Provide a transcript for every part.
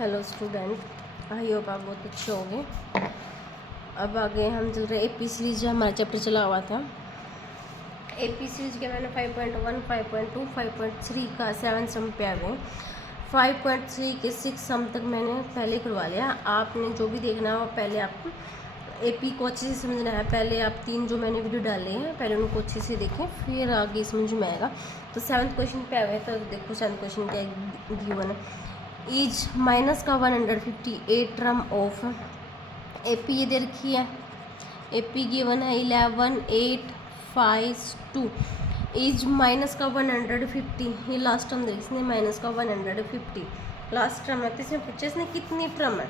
Hello student, I hope आप बहुत अच्छे होंगे। अब आगे हम चल रहे एपी सीरीज, जो हमारा चैप्टर चला हुआ था। एपी सीरीज के मैंने 5.1, 5.2, 5.3 का 7 सम पे आ गए। 5.3 के 6 सम तक मैंने पहले करवा लिया। आपने जो भी देखना है वो पहले आपको एपी को अच्छे से समझना है। पहले आप 3 जो मैंने वीडियो डाले हैं पहले उनको अच्छे से देखें, फिर आगे समझ में आएगा। तो 7th क्वेश्चन पे आ गए। तो देखो 7th क्वेश्चन क्या गिवन है। इज माइनस का 158 टर्म ऑफ एपी ये दे रखी है। एपी गिवन है 11,852। इज माइनस का 150, ये लास्ट टर्म दे रखी इसने, माइनस का 150 लास्ट टर्म है। तो इसमें पूछा इसने कितनी टर्म है,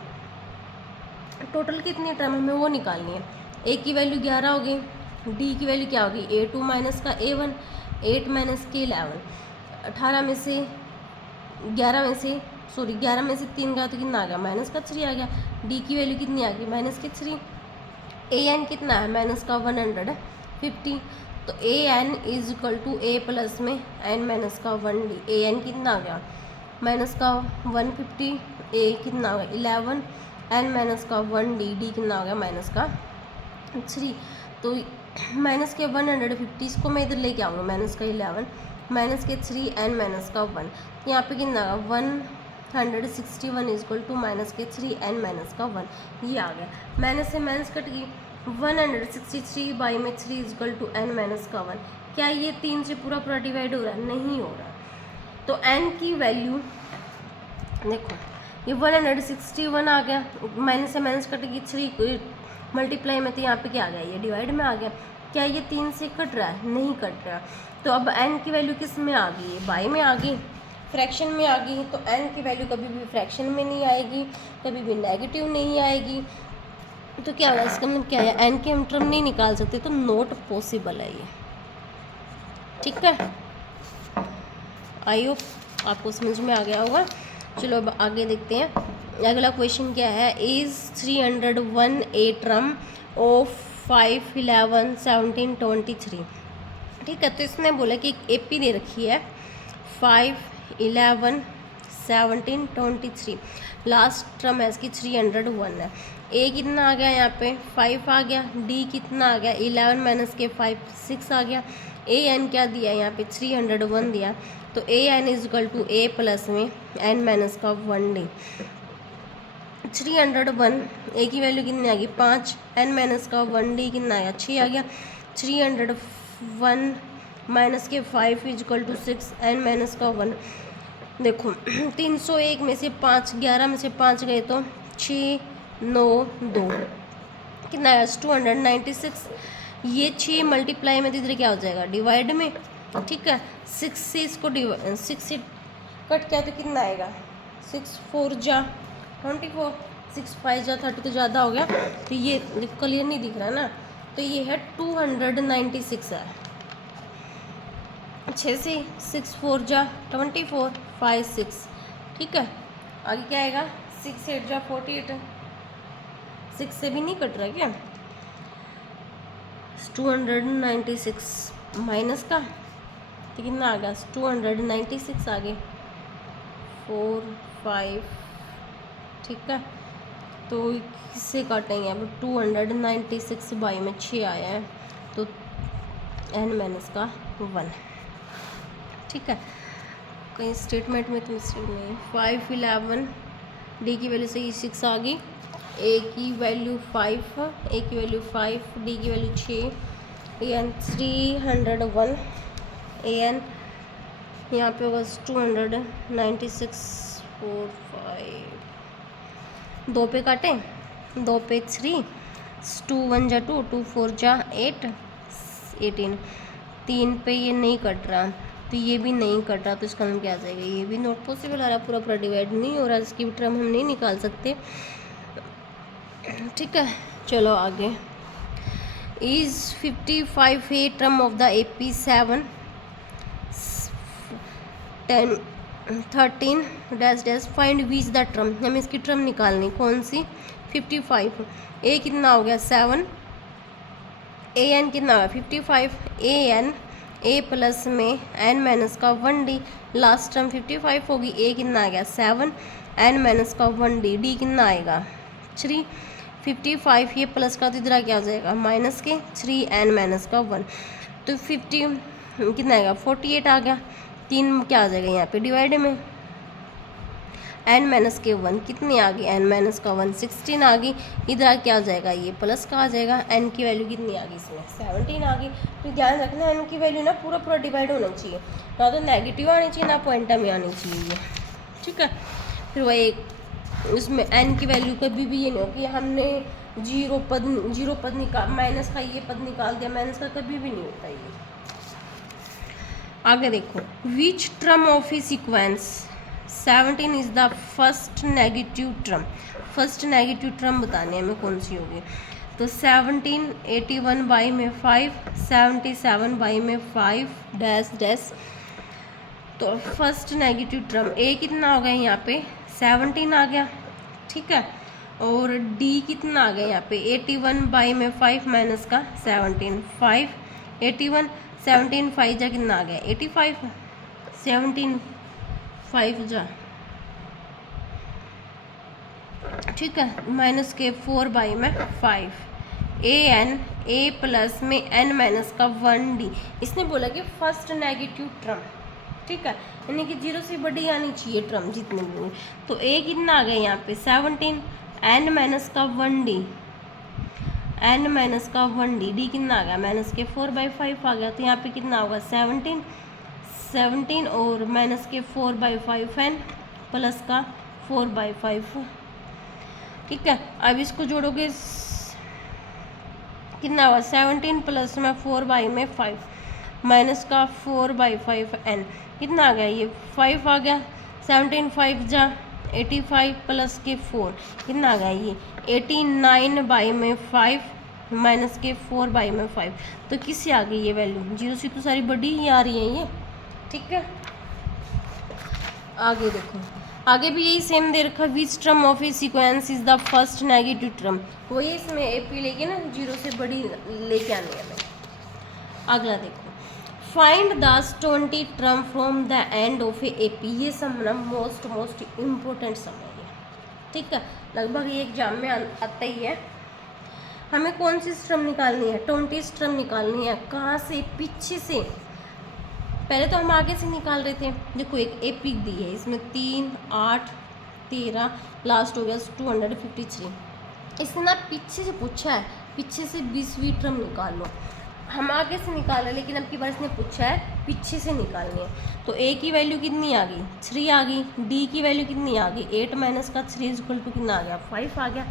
टोटल कितनी टर्म हमें वो निकालनी है। ए की वैल्यू 11 होगी, डी की वैल्यू क्या होगी A2 माइनस का A1, 8 माइनस के 11, 18 में से 11 में से 3 गया तो कितना आ गया, माइनस का 3 आ गया। डी की वैल्यू कितनी आ गई, माइनस के 3। ए एन कितना है, माइनस का 150। तो A N is equal to A plus में एन माइनस का 1D। ए एन कितना आ गया, माइनस का 150, ए कितना आ गया 11, एन माइनस का 1D, डी कितना आ गया माइनस का 3। तो माइनस के 150 इसको मैं इधर लेके आऊँगा, माइनस का 11 माइनस के 3 एन माइनस का 1। तो यहाँ पे कितना आ गया 161 इज इक्वल टू माइनस के 3 एन माइनस का 1, ये आ गया। माइनस से माइनस कट गई, 163 बाई में 3 is equal to N minus का 1। क्या ये 3 से पूरा पूरा डिवाइड हो रहा है, नहीं हो रहा। तो एन की वैल्यू देखो, ये 161 आ गया, माइनस से माइनस कट गई 3 मल्टीप्लाई में, तो यहाँ पे क्या आ गया, ये डिवाइड में आ गया। क्या ये 3 से कट रहा है, नहीं कट रहा। तो अब n की वैल्यू किस में आ गई, बाई में आ गई, फ्रैक्शन में आ गई। तो n की वैल्यू कभी भी फ्रैक्शन में नहीं आएगी, कभी भी नेगेटिव नहीं आएगी। तो क्या होगा, इसका मतलब क्या है, n के हम टर्म नहीं निकाल सकते, तो नॉट पॉसिबल है ये। ठीक है, आई होप आपको समझ में आ गया होगा। चलो अब आगे देखते हैं। अगला क्वेश्चन क्या है, इज 301 ए टर्म ऑफ 5, 11, 17, 23। ठीक है, तो इसने बोला कि एपी दे रखी है 5, 11, 17, 23, लास्ट टर्म है इसकी 301 है। ए कितना आ गया, यहाँ पे 5 आ गया, डी कितना आ गया 11 माइनस के 5 6 आ गया, ए एन क्या दिया यहाँ पे 301 दिया। तो A N is equal to A plus में एन माइनस का 1D। 301 ए की वैल्यू कितनी आ गई 5, एन माइनस का 1D कितना आया 6 आ गया। 301 माइनस के 5 is equal to 6, N minus का 1। देखो 301 में से 5, 11 में से 5 गए तो 6, 9, 2 कितना आया 296। ये 6 मल्टीप्लाई में इधर क्या हो जाएगा, डिवाइड में। ठीक है, 6 से इसको 6 से कट किया तो कितना आएगा, 6 4 जा 24, 6 5 जा 30 तो ज़्यादा हो गया। तो ये क्लियर नहीं दिख रहा ना, तो ये है 296 है। 6 से 6 4 जा 24, 5 6। ठीक है, आगे क्या आएगा 6 8 जा 48, 6 से भी नहीं कट रहा क्या, 296 माइनस का तो कितना आ गया 296 आ गए 4 5। ठीक है, तो किससे काटेंगे अब, 296 बाई में 6 आया है, तो n माइनस का 1। ठीक है, कहीं स्टेटमेंट में तो मिस्टेक नहीं है। 5 11 डी की वैल्यू से 6 आ गई, ए की वैल्यू 5, ए की वैल्यू 5, डी की value 6, A N 301, A N यहाँ पे होगा 296 4 5, 2 पे काटें, 2 पे 3, 2 1 जा 2, 2 4 जा 8 18, 3 पे ये नहीं कट रहा, तो ये भी नहीं कट रहा, तो इसका नाम क्या आ जाएगा, ये भी नॉट पॉसिबल आ रहा, पूरा पूरा डिवाइड नहीं हो रहा, इसकी भी टर्म हम नहीं निकाल सकते। ठीक है, चलो आगे। Is 55 a term of the AP 7 10 13 dash dash find which the term, हमें इसकी टर्म निकालनी, कौन सी 55। ए कितना हो गया 7, ए एन कितना होगा 55, ए एन ए प्लस में एन माइनस का 1d, लास्ट टर्म 55 होगी, ए कितना आ गया 7, एन माइनस का 1d, डी कितना आएगा 3, 55 ये प्लस का तो इधर क्या आ जाएगा माइनस के 3 एन माइनस का 1, तो 50 कितना आएगा 48 आ गया, 3 क्या आ जाएगा यहाँ पे डिवाइड में, एन माइनस के 1 कितनी आ गई, एन माइनस का 1 16 आ गई, इधर क्या आ जाएगा ये प्लस का आ जाएगा, एन की वैल्यू कितनी आ गई इसमें 17 आ गई। तो ध्यान रखना एन की वैल्यू ना पूरा पूरा डिवाइड होना चाहिए, ना तो नेगेटिव आनी चाहिए ना पॉइंट में आनी चाहिए, ठीक है। फिर वही इसमें एन की वैल्यू कभी भी ये नहीं हो कि हमने जीरो पद निकाल माइनस का ये पद निकाल दिया, माइनस का कभी भी नहीं होता ये। आगे देखो, which term of A sequence 17 is the first negative term, first negative term बताने हमें कौन सी होगी, तो 17 81 बाई में 5 77 बाई में 5 डैश डैश, तो फर्स्ट नेगेटिव टर्म ए कितना हो गया यहाँ पे 17 आ गया, ठीक है, और डी कितना आ गया यहाँ पे 81 बाई में 5 माइनस का 17 5 81 17 5 जा कितना आ गया 85 17 5 जा, ठीक है, माइनस के 4 बाई में 5 ए एन ए प्लस में एन माइनस का 1d, इसने बोला कि फर्स्ट नेगेटिव टर्म, ठीक है, यानी कि 0 से बड़ी आनी चाहिए टर्म जितने भी, तो ए कितना आ गया यहाँ पे 17 एन माइनस का 1d, एन माइनस का 1d, डी कितना आ गया माइनस के 4/5 आ गया, तो यहाँ पे कितना होगा 17 और माइनस के 4/5 एन प्लस का 4/5, ठीक है। अब इसको जोड़ोगे कितना होगा 17 प्लस में 4/5 माइनस का 4/5 एन कितना आ गया ये 5 आ गया, 17 5 जा 85 प्लस के 4 कितना आ गया ये 89 बाई में 5 माइनस के 4 बाई में 5, तो किससे आ गई ये वैल्यू 0 से, तो सारी बड़ी ही आ रही है ये, ठीक है। आगे देखो, आगे भी यही सेम दे रखा, which term of A sequence is the first negative term, वही इसमें ए पी लेके ना 0 से बड़ी लेके आनी है हमें। अगला देखो, find the 20 term from the end of A P, ये सम ना मोस्ट इम्पोर्टेंट सम है ये, ठीक है, लगभग ये एग्जाम में आता ही है। हमें कौन सी टर्म निकालनी है 20 टर्म निकालनी है, कहाँ से पीछे से, पहले तो हम आगे से निकाल रहे थे, देखो एक एपिक दी है इसमें 3 8 13 लास्ट हो गया 253, इसने ना पीछे से पूछा है, पीछे से 20वीं टर्म निकाल लो, हम आगे से निकाल रहे लेकिन अब की बार इसने पूछा है पीछे से निकालनी है, तो ए की वैल्यू कितनी आ गई 3 आ गई, डी की वैल्यू कितनी आ गई 8 माइनस का 3 इक्वल टू कितना आ गया 5 आ गया,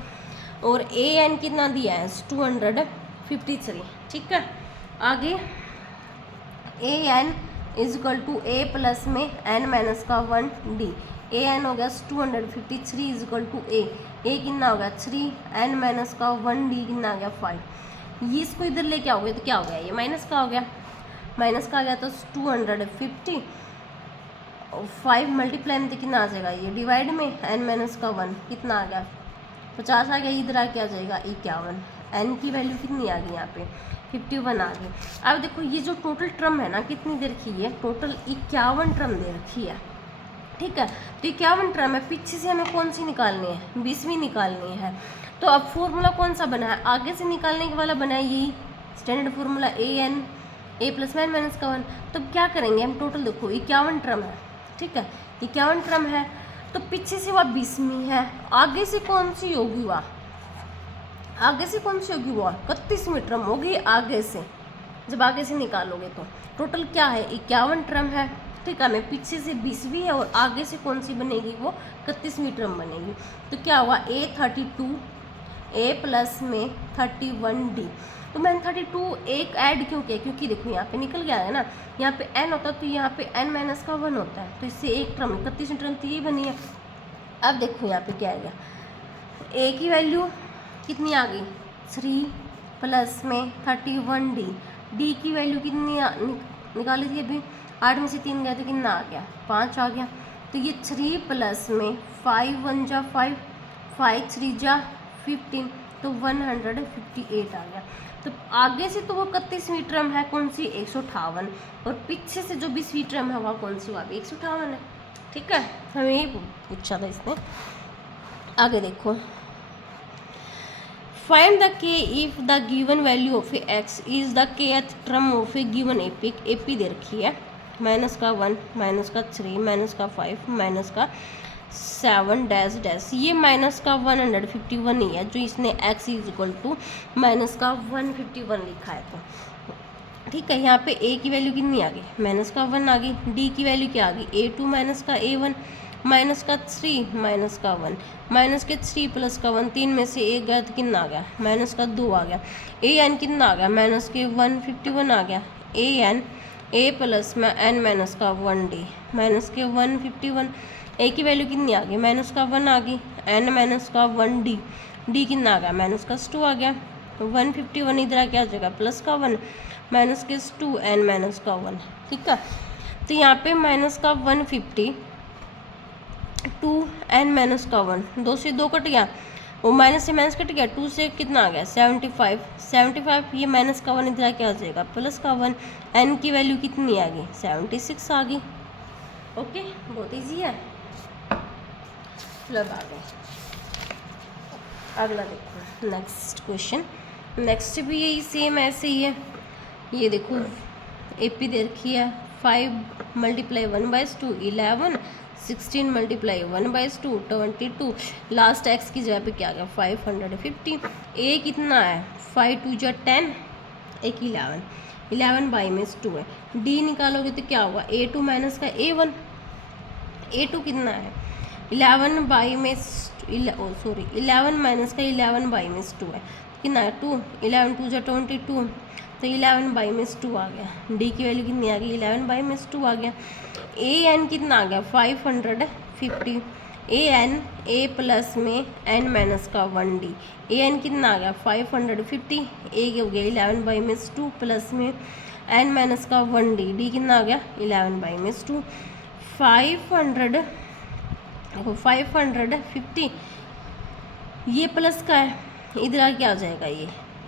और ए एन कितना दिया है 253, ठीक है। आगे A N is equal to A plus में एन माइनस का 1d, ए एन हो गया 253 इज इक्वल टू ए कितना हो गया 3 एन माइनस का 1d कितना आ गया 5, ये इसको इधर लेके आओगे तो क्या हो गया ये माइनस का हो गया, माइनस का आ गया तो 250 और 5 मल्टीप्लाई में तो कितना आ जाएगा ये डिवाइड में एन माइनस का 1 कितना आ गया 50 आ गया, इधर आ क्या आ जाएगा 51, एन की वैल्यू कितनी आ गई यहाँ पे 51 आ गई। अब देखो ये जो टोटल टर्म है ना कितनी दे रखी है, टोटल 51 टर्म दे रखी है, ठीक है, तो 51 टर्म है, पीछे से हमें कौन सी निकालनी है 20वीं निकालनी है, तो अब फॉर्मूला कौन सा बना है, आगे से निकालने के वाला बना है यही स्टैंडर्ड फार्मूला ए प्लस में एन माइनस का 1, तो क्या करेंगे हम टोटल देखो 51 टर्म है, ठीक है, 51 टर्म है, तो पीछे से वह 20वीं है, आगे से कौन सी होगी वह, आगे से कौन सी होगी वो 31वीं टर्म होगी आगे से, जब आगे से निकालोगे तो टोटल क्या है 51 टर्म है, ठीक है, हमें पीछे से 20वीं है और आगे से कौन सी बनेगी वो 31वीं टर्म बनेगी, तो क्या हुआ A32 ए प्लस में 31d, तो मैंने 32 एक ऐड क्यों किया, क्योंकि देखो यहाँ पे निकल गया है ना, यहाँ पे n होता है तो यहाँ पे n माइनस का 1 होता है, तो इससे एक टर्म 31वीं टर्म तो ये बनी है। अब देखो यहाँ पे क्या आएगा, a की वैल्यू कितनी आ गई 3 प्लस में 31d, d की वैल्यू कितनी निकाली थी अभी 8 में से 3 गया तो कितना आ गया 5 आ गया, तो ये 3 प्लस में 5 1 जा 5 5 3 जा 15, तो 158 आ गया। तो आगे से तो वो 31वीं टर्म है कौन सी, 158, और पीछे से जो 20वीं टर्म है वह कौन सी, वह भी 158 है। ठीक है, हमें यही पूछा था इसने। आगे देखो, find the K if the given value of a x is the kth term of a given AP. AP दे रखी है -1, -3, -5, -7 डैश डैश। ये -151 ही है जो इसने x इज इक्वल टू -151 लिखा है। तो ठीक है, यहाँ पे a की वैल्यू कितनी आ गई, -1 आ गई। d की वैल्यू क्या आ गई, a2 -a1 -3 -1 -3 +1, 3 में से एक गया तो कितना आ गया, -2 आ गया। an कितना आ गया, -151 आ गया। an a प्लस में n -1d -151। a की वैल्यू कितनी आ गई, -1 आ गई। n -1d d कितना आ गया, -2 आ गया। 151 इधर क्या हो जाएगा, +1 -2 n -1। ठीक है, तो यहाँ पे -150 2 n -1, 2 से 2 कट गया, वो माइनस से माइनस कट गया, 2 से कितना आ गया, 75। ये -1 इधर क्या हो जाएगा, +1। n की वैल्यू कितनी आ गई, 76 आ गई। ओके, बहुत इजी है। अब आ गए, अगला देखो, नेक्स्ट क्वेश्चन। नेक्स्ट भी यही सेम ऐसे ही है। ये देखो, एपी दे रखी है 5 × 1/2 11, 16 × 1/2 22। लास्ट एक्स की जगह पे क्या गया, 550। ए कितना है, 5 2 जा 10, एक 11 11/2 है। डी निकालोगे तो क्या होगा, a2 माइनस का a1। a2 कितना है, 11 माइनस का 11/2 है, कितना है 2, 11 2 जा 22, तो 11/2 आ गया। डी की वैल्यू कितनी आ गई, 11/2 आ गया। ए एन कितना आ गया, 550। ए एन ए प्लस में n -1d। ए एन कितना आ गया, 550। ए हो गया 11/2 प्लस में n -1d। डी कितना आ गया, 11/2। 550 ये प्लस का है, इधर आ क्या हो जाएगा, ये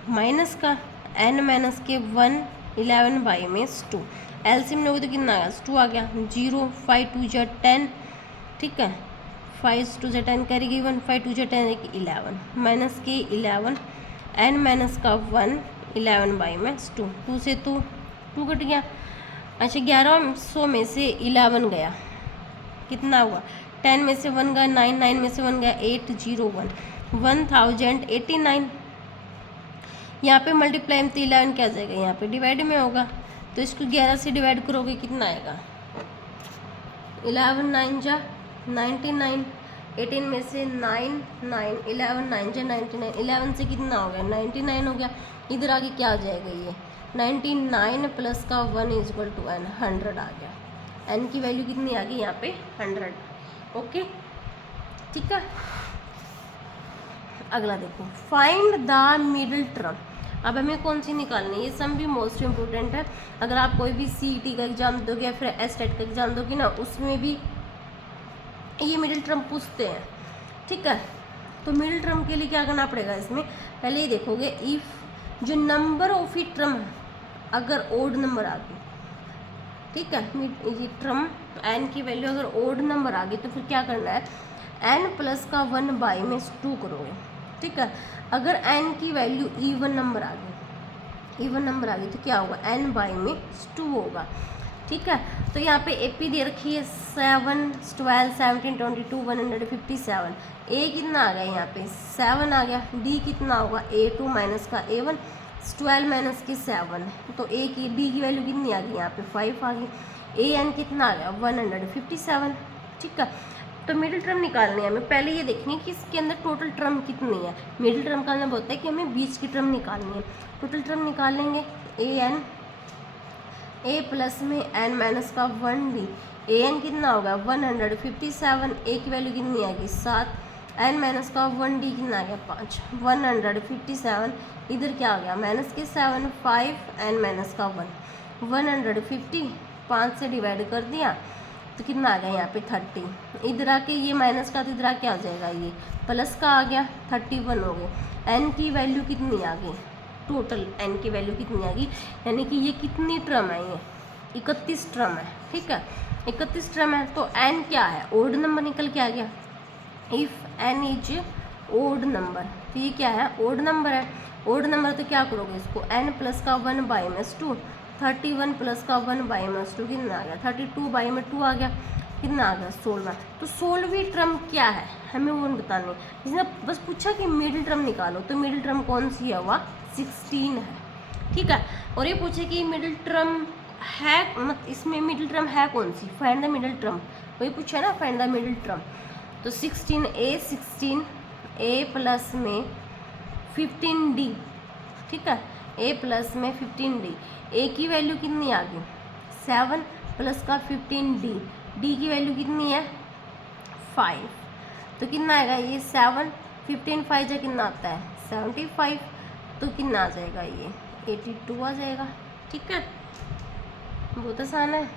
माइनस का, n -1 11/2। एलसीएम लोगे तो कितना आ गया, 2 आ गया। 0 5 2 जा 10, ठीक है, 5 2 जा 10 कैरी गई 1, 5 2 जा 10 11 माइनस के 11 n -1 11/2। 2 से 2 कट गया। अच्छा, 1100 में से 11 गया, कितना हुआ, 10 में से 1 गया 9, 9 में से 1 गया 801 1089। यहाँ पे मल्टीप्लाई में तो 11 क्या आ जाएगा, यहाँ पे डिवाइड में होगा, तो इसको 11 से डिवाइड करोगे कितना आएगा, 11 9 जा 99। 18 में से 9 9, 11 9 जा 99, 11 से कितना हो गया, 99 हो गया। इधर आगे क्या आ जाएगा, ये 99 प्लस का 1 इज इक्वल टू n, 100 आ गया। n की वैल्यू कितनी आ गई यहाँ पे, 100। ओके, ठीक है। अगला देखो, फाइंड द मिडिल टर्म। अब हमें कौन सी निकालनी है, ये सम भी मोस्ट इम्पोर्टेंट है। अगर आप कोई भी सीईटी का एग्जाम दोगे या फिर एसटेट का एग्जाम दोगे ना, उसमें भी ये मिडिल टर्म पूछते हैं। ठीक है, तो मिडिल टर्म के लिए क्या करना पड़ेगा, इसमें पहले ये देखोगे, इफ़ जो नंबर ऑफ ई टर्म अगर ओड नंबर आ गई, ठीक है, ये टर्म एन की वैल्यू अगर ओड नंबर आ गई तो फिर क्या करना है, n प्लस का 1/2 करोगे। ठीक है, अगर n की वैल्यू इवन नंबर आ गई तो क्या होगा, n/2 होगा। ठीक है, तो यहाँ पे एपी दे रखी है 7 12 17 22 157। ए कितना आ गया, यहाँ पे 7 आ गया। डी कितना होगा, a2 माइनस का a1, 12 माइनस की 7, तो ए की डी की वैल्यू कितनी आ गई, यहाँ पे 5 आ गई। ए एन कितना आ गया, 157। ठीक है, तो मिडिल टर्म निकालनी है हमें। पहले ये देखनी है कि इसके अंदर टोटल टर्म कितनी है। मिडिल टर्म का मतलब होता है कि हमें बीच की टर्म निकालनी है। टोटल टर्म निकालेंगे, ए एन ए प्लस में n माइनस का 1d। ए एन कितना होगा, 157। ए की वैल्यू कितनी आएगी, 7, n माइनस का 1d कितना आ गया, 5, 157। इधर क्या आ गया, माइनस के 7 5 n माइनस का 1 150, 5 से डिवाइड कर दिया तो कितना आ गया यहाँ पे 30। इधर आके ये माइनस का, तो इधर आके आ जाएगा ये प्लस का आ गया, 31 हो गए। एन की वैल्यू कितनी आ गई, टोटल एन की वैल्यू कितनी आ गई, यानी कि ये कितनी टर्म है, ये 31 टर्म है। ठीक है, 31 टर्म है, तो एन क्या है, ओड नंबर निकल के आ गया। If N is odd number, तो ये क्या है, ओड नंबर है। ओड नंबर तो क्या करोगे इसको, एन प्लस का 1 बाई में 2, 31 प्लस का 1 बाई में 2 कितना आ गया, 32 बाई में 2 आ गया, कितना आ गया 16। तो 16वीं टर्म क्या है हमें वो बतानी, इसने बस पूछा कि मिडिल टर्म निकालो, तो मिडिल टर्म कौन सी है, वह 16 है। ठीक है, और ये पूछे कि मिडिल टर्म है, मतलब इसमें मिडिल टर्म है कौन सी, फाइंड द मिडिल टर्म, वही पूछा है ना, फाइंड द मिडिल टर्म। तो 16 प्लस में 15d, ठीक है, a प्लस में 15d, a की वैल्यू कितनी आ गई 7 प्लस का 15d, d की वैल्यू कितनी है 5, तो कितना आएगा ये 7, 15 5 जा कितना आता है 75, तो कितना आ जाएगा ये 82 आ जाएगा। ठीक है, बहुत आसान है,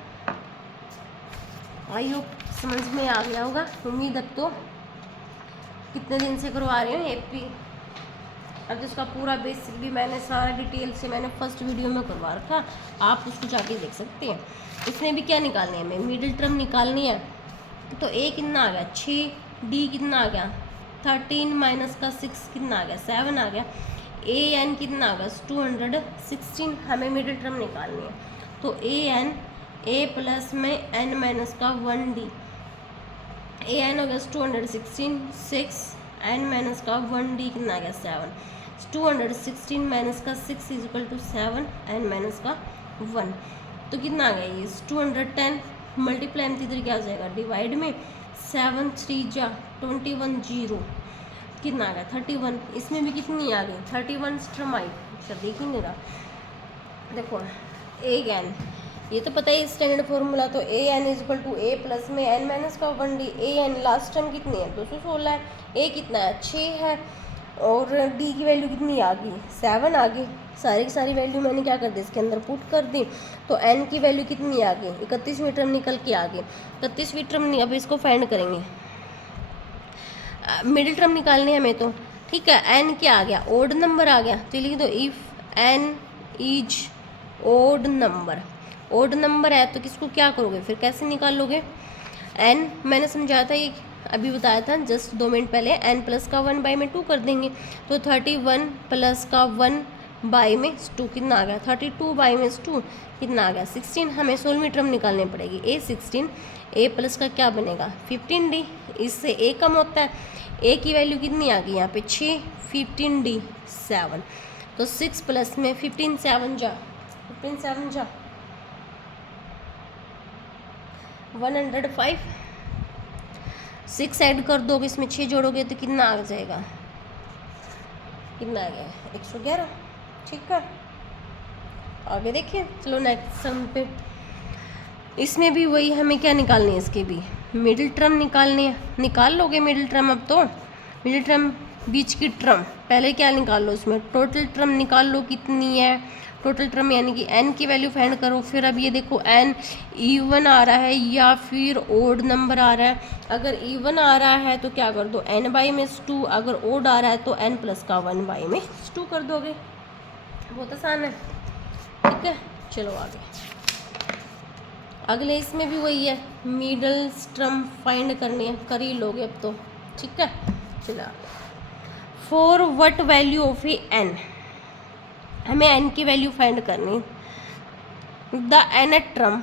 आई होप समझ में आ गया होगा, उम्मीद अब तो। कितने दिन से करवा रही हूँ एपी, अब जिसका पूरा बेसिक भी मैंने सारा डिटेल से मैंने फर्स्ट वीडियो में करवा रखा, आप उसको जाके देख सकते हैं। इसमें भी क्या निकालनी है, हमें मिडिल टर्म निकालनी है। तो ए कितना आ गया 6, डी कितना आ गया 13 माइनस का 6 कितना आ गया 7 आ गया, ए एन कितना आ गया 216, हमें मिडिल टर्म निकालनी है। तो ए एन, ए प्लस में एन माइनस का 1d, ए एन हो गया 216, 6 एन माइनस का 1d कितना आ गया 7, 216 माइनस का 6 is equal to 7 N minus का 1, तो कितना आ गया ये 210, मल्टीप्लाई में इधर क्या आ जाएगा डिवाइड में, 7 3 जा 21 0, कितना आ गया 31, इसमें भी कितनी आ गई 31 टर्म आई। अच्छा देख ही नहीं रहा, देखो ए एन, ये तो पता है स्टैंडर्ड फॉर्मूला, तो A N is equal to A plus में एन माइनस का 1d, A N last term कितनी है 216 है, ए कितना है 6 है, और डी की वैल्यू कितनी आ गई 7 आ गई, सारी की सारी वैल्यू मैंने क्या कर दी इसके अंदर पुट कर दी, तो एन की वैल्यू कितनी आ गई 31वीं टर्म निकल के आ गई। 31वीं टर्म अब इसको फाइंड करेंगे, मिडिल टर्म निकालनी है हमें तो। ठीक है, एन क्या आ गया ओड नंबर आ गया, तो लिख दो if N is odd number, odd number है तो किसको क्या करोगे फिर कैसे निकाल लोगे, एन मैंने समझाया था, ये अभी बताया था जस्ट 2 मिनट पहले, एन प्लस का 1 बाई में 2 कर देंगे, तो 31 प्लस का 1 बाई में 2 कितना आ गया 32 बाई में 2 कितना आ गया 16, हमें 16वीं टर्म निकालनी पड़ेगी, ए 16, ए प्लस का क्या बनेगा 15d, इससे ए कम होता है, ए की वैल्यू कितनी आ गई यहाँ पे 6, 15d 7, तो 6 प्लस में 15 7 जा 105, 6 ऐड कर दोगे इसमें 6 जोड़ोगे तो कितना आ जाएगा, कितना आ गया 111। ठीक है, आगे देखिए, चलो नेक्स्ट सम पे, इसमें भी वही हमें क्या निकालनी है, इसके भी मिडिल टर्म निकालनी है, निकाल लोगे मिडिल टर्म। अब तो मिडिल टर्म बीच की टर्म, पहले क्या निकाल लो इसमें टोटल टर्म निकाल लो कितनी है, टोटल टर्म यानी कि n की वैल्यू फाइंड करो। फिर अब ये देखो n इवन आ रहा है या फिर ओड नंबर आ रहा है, अगर इवन आ रहा है तो क्या कर दो n बाई में 2, अगर ओड आ रहा है तो n प्लस का 1 बाई में 2 कर दोगे, बहुत आसान है। ठीक है, चलो आगे, अगले इसमें भी वही है, मिडल टर्म फाइंड करनी है, कर ही लोगे अब तो। ठीक है, चलो for what value of n, हमें n की वैल्यू फाइंड करनी, the n term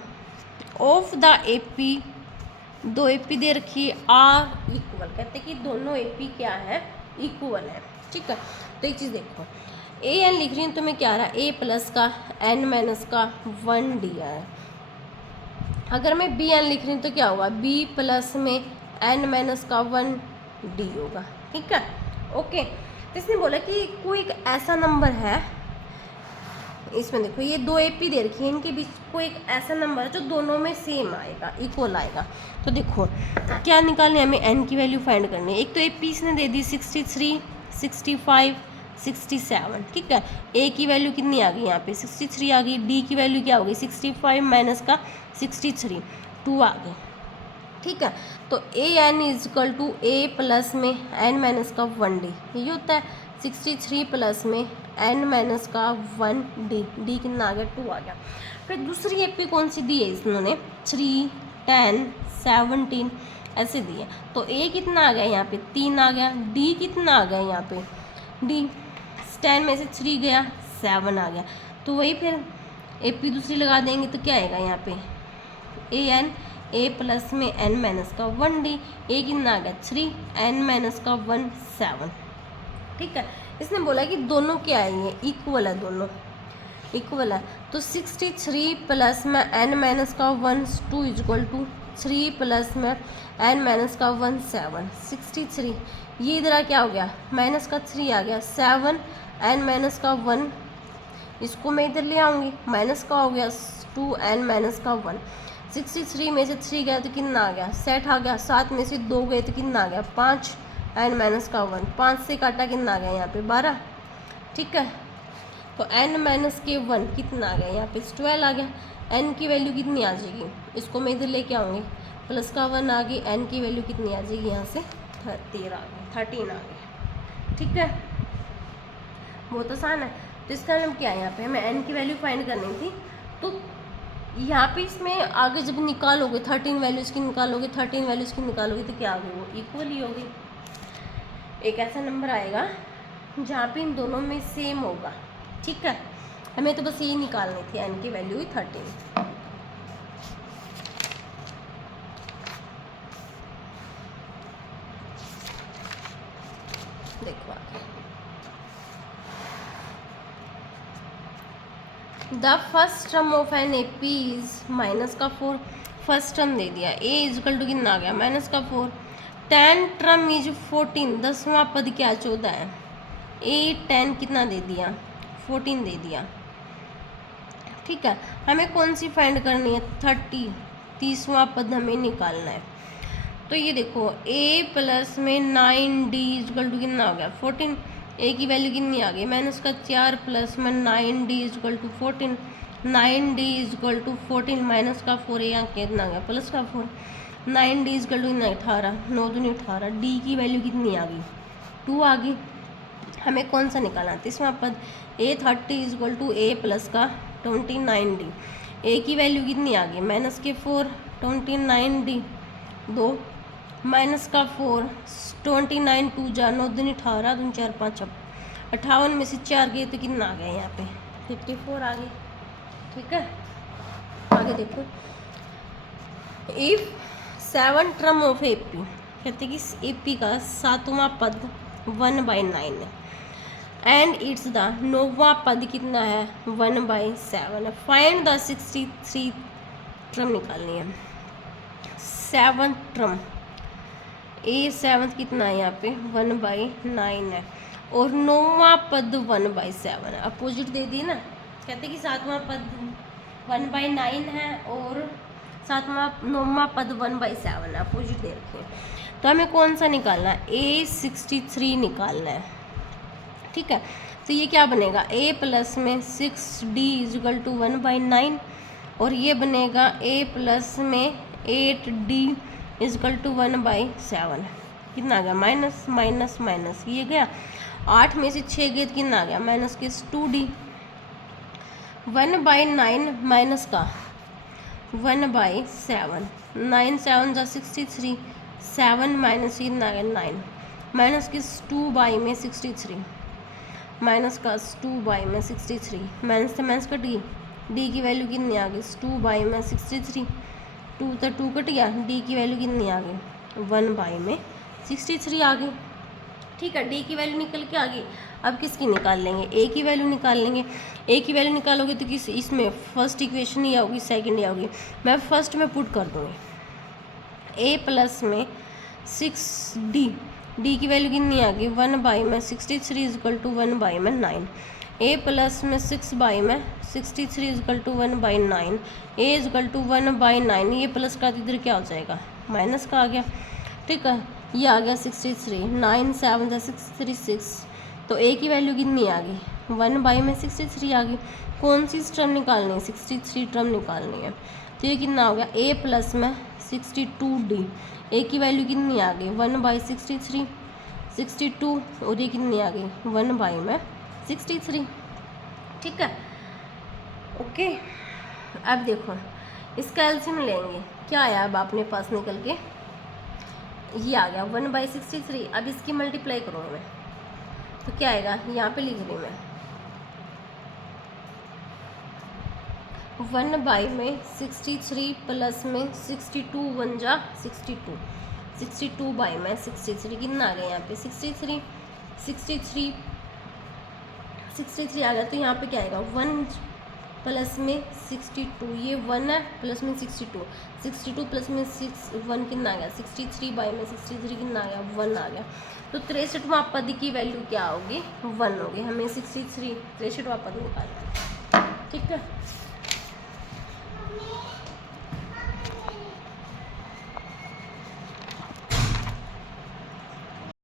of the AP, 2 AP दे रखी आर इक्वल, कहते कि दोनों एपी क्या है इक्वल है। ठीक है, तो एक चीज़ देखो, ए एन लिख रही हूँ तो मैं क्या आ रहा है a प्लस का n माइनस का 1 दिया है, अगर मैं बी एन लिख रही हूँ तो क्या होगा b प्लस में n माइनस का 1 d होगा। ठीक है, ओके, तो इसने बोला कि कोई एक ऐसा नंबर है, इसमें देखो ये 2 एपी दे रखी है, इनके बीच कोई एक ऐसा नंबर है जो दोनों में सेम आएगा, इक्वल आएगा। तो देखो क्या निकालनी है हमें, n की वैल्यू फाइंड करनी है। एक तो एपी इसने दे दी 63, 65, 67। ठीक है, a की वैल्यू कितनी आ गई यहाँ पे 63 आ गई, d की वैल्यू क्या हो गई 65 माइनस का 63 2 आ गई। ठीक है। तो A N is equal to A plus में एन माइनस का 1 डी, ये होता है 63 प्लस में एन माइनस का 1 डी, डी कितना आ गया 2 आ गया। फिर दूसरी एपी कौन सी दी है इन्होंने 3, 10, 17 ऐसे दिए। तो ए कितना आ गया यहाँ पे 3 आ गया, डी कितना आ गया यहाँ पे डी 10 में से 3 गया 7 आ गया। तो वही फिर एपी दूसरी लगा देंगे तो क्या आएगा यहाँ पे ए एन ए प्लस में एन माइनस का 1 डी, ए कितना आ गया 3, एन माइनस का 1 7। ठीक है, इसने बोला कि दोनों क्या है ये इक्वल है, दोनों इक्वल है। तो 63 प्लस में एन माइनस का 1 2 इजक्वल टू 3 प्लस में एन माइनस का 1 7। 63 ये इधर क्या हो गया माइनस का 3 आ गया 7 एन माइनस का 1, इसको मैं इधर ले आऊँगी माइनस का हो गया 2 एन माइनस का 1। 63 में से 3 गया तो कितना आ गया सेट आ गया, 7 में से 2 गए तो कितना आ गया 5 एन माइनस का 1, 5 से काटा कितना आ गया यहाँ पे 12। ठीक है, तो एन माइनस के 1 कितना आ गया यहाँ पे 12 आ गया। एन की वैल्यू कितनी आ जाएगी, इसको मैं इधर लेके आऊँगी प्लस का 1 आ गई, एन की वैल्यू कितनी आ जाएगी यहाँ से 13 आ गई, 13 आ गई। ठीक है, बहुत आसान है। तो इसका मतलब क्या है यहाँ पे हमें एन की वैल्यू फाइंड करनी थी। तो यहाँ पे इसमें आगे जब निकालोगे 13 वैल्यूज़ की निकालोगे 13 वैल्यूज़ की निकालोगे तो क्या होगी वो इक्वल ही होगी। एक ऐसा नंबर आएगा जहाँ पे इन दोनों में सेम होगा। ठीक है, हमें तो बस यही निकालनी थी एन की वैल्यू ही 13। देखो the first term of an A P is minus का 4, फर्स्ट टर्म दे दिया ए इजकल टू कितना आ गया माइनस का 4, 10 टर्म इज 14, 10वां पद क्या 14 है, ए 10 कितना दे दिया 14 दे दिया। ठीक है, हमें कौन सी फाइंड करनी है 30, 30वां पद हमें निकालना है। तो ये देखो ए प्लस में 9 डी इजकल टू कितना हो गया 14, ए की वैल्यू कितनी आ गई माइनस का 4 प्लस में 9 D is equal to 14, 9 D is equal to 14 minus का 4 यहाँ कितना आ गया प्लस का 4, 9 डी इजकल टू 18, 9 दूनी 18, डी की वैल्यू कितनी आ गई 2 आ गई। हमें कौन सा निकालना है 30वां पद, ए 30 इजकल टू ए प्लस का 29 डी, ए की वैल्यू कितनी आ गई माइनस के 4, 29 डी 2 माइनस का 4, 29 2 जा 9 दूनी 18, 2 4 5 58 में से 4 गए तो कितना आ गया यहाँ पे 54 आ गई। ठीक है, आगे देखो इफ 7 टर्म ऑफ एपी, कहते हैं कि एपी का 7वां पद 1/9 है एंड इट्स द 9वां पद कितना है 1/7 है। फाइंड द 63 टर्म निकालनी है। 7 टर्म ए 7 कितना है यहाँ पे 1/9 है और 9वां पद 1/7 है, अपोजिट दे दी ना। कहते कि 7वां पद 1/9 है और 9वां पद 1/7 है, अपोजिट दे रखे हैं। तो हमें कौन सा निकालना है ए 63 निकालना है। ठीक है, तो ये क्या बनेगा ए प्लस में 6d इजकल टू 1/9 और ये बनेगा ए प्लस में 8d इजकल टू 1/7, कितना आ गया माइनस माइनस माइनस, ये गया 8 में से 6 गए तो कितना आ गया माइनस के 2d, 1/9 माइनस का 1/7, 9 7 जा 63, 7 माइनस कितना आ गया 9, माइनस के 2 में 63, माइनस का 2 में 63, माइनस से माइनस का डी की वैल्यू कितनी आ गई 2 में 63, 2 तो 2 कट गया, डी की वैल्यू कितनी आ गई 1 में 63 आ गई। ठीक है, डी की वैल्यू निकल के आ गई। अब किसकी निकाल लेंगे ए की वैल्यू निकाल लेंगे। ए की वैल्यू निकालोगे तो किस इसमें फर्स्ट इक्वेशन ही आओगी सेकंड ही आओगी, मैं फर्स्ट में पुट कर दूँगी ए प्लस में 6d, डी की वैल्यू कितनी आ गई 1 में 63 इजकल टू 1 में 9, ए प्लस में 6 में 63 is equal to 1/9, A is equal to 1/9, ये प्लस का इधर क्या हो जाएगा माइनस का आ गया। ठीक है, ये आ गया 63, 9 7 जा 66, तो ए की वैल्यू कितनी आ गई 1 में 63 आ गई। कौन सी टर्म निकालनी है 63 टर्म निकालनी है। तो ये कितना हो गया a प्लस में 62d, a की वैल्यू कितनी आ गई 1/63, 62 और ये कितनी आ गई 1/63। ठीक है, ओके। अब देखो इसका एलसीएम लेंगे, क्या आया अब अपने पास निकल के, ये आ गया 1/63। अब इसकी मल्टीप्लाई करो मैं, तो क्या आएगा, यहाँ पे लिख रही मैं 1/63 प्लस में 62 1 जा 62, 62/63 कितना आ गया यहाँ पे 63 आ गया। तो यहाँ पे क्या आएगा 1 प्लस में 62, ये 1 है, प्लस में 62 प्लस में 1 कितना आ गया 63/63 कितना आ गया 1 आ गया। तो 63वां पद की वैल्यू क्या होगी 1 होगी। हमें 63वां पद निकालना है। ठीक है।